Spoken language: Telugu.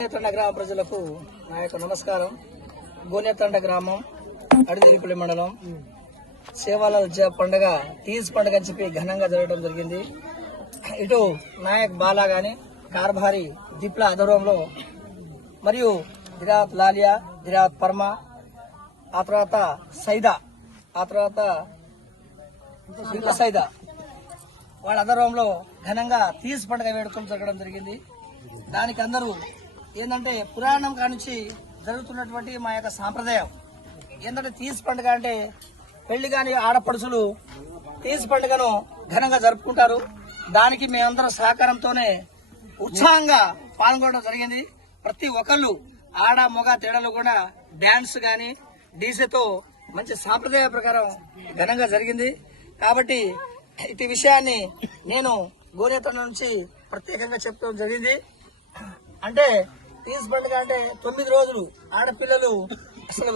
గోనేతండ గ్రామ ప్రజలకు నా యొక్క నమస్కారం. గోనేతండ గ్రామం అడిదిరిపల్లి మండలం సేవాల పండుగ తీజ్ పండుగ అని చెప్పి ఘనంగా జరగడం జరిగింది. ఇటు నాయక్ బాలా గాని కార్భారి దిప్ల ఆధ్వర్యంలో మరియు దిరాత్ లాలియా, దిరాత్ పర్మ, ఆ తర్వాత సైదా, ఆ తర్వాత సైదా వాళ్ళ ఆధ్వర్యంలో ఘనంగా తీజ్ పండుగ వేడుకలు జరగడం జరిగింది. దానికి అందరూ ఏంటంటే పురాణం కానుంచి జరుగుతున్నటువంటి మా యొక్క సాంప్రదాయం ఏంటంటే తీజ్ పండుగ అంటే పెళ్లి కాని ఆడపడుచులు తీజ్ పండుగను ఘనంగా జరుపుకుంటారు. దానికి మేమందరం సహకారంతోనే ఉత్సాహంగా పాల్గొనడం జరిగింది. ప్రతి ఒక్కళ్ళు ఆడ మొగ తేడాలు కూడా డాన్స్ గాని డీజేతో మంచి సాంప్రదాయ ప్రకారం ఘనంగా జరిగింది. కాబట్టి ఇటు విషయాన్ని నేను గోనేతండ నుంచి ప్రత్యేకంగా చెప్పడం జరిగింది. అంటే తీజ్ పండుగ అంటే 9 రోజులు ఆడపిల్లలు అసలు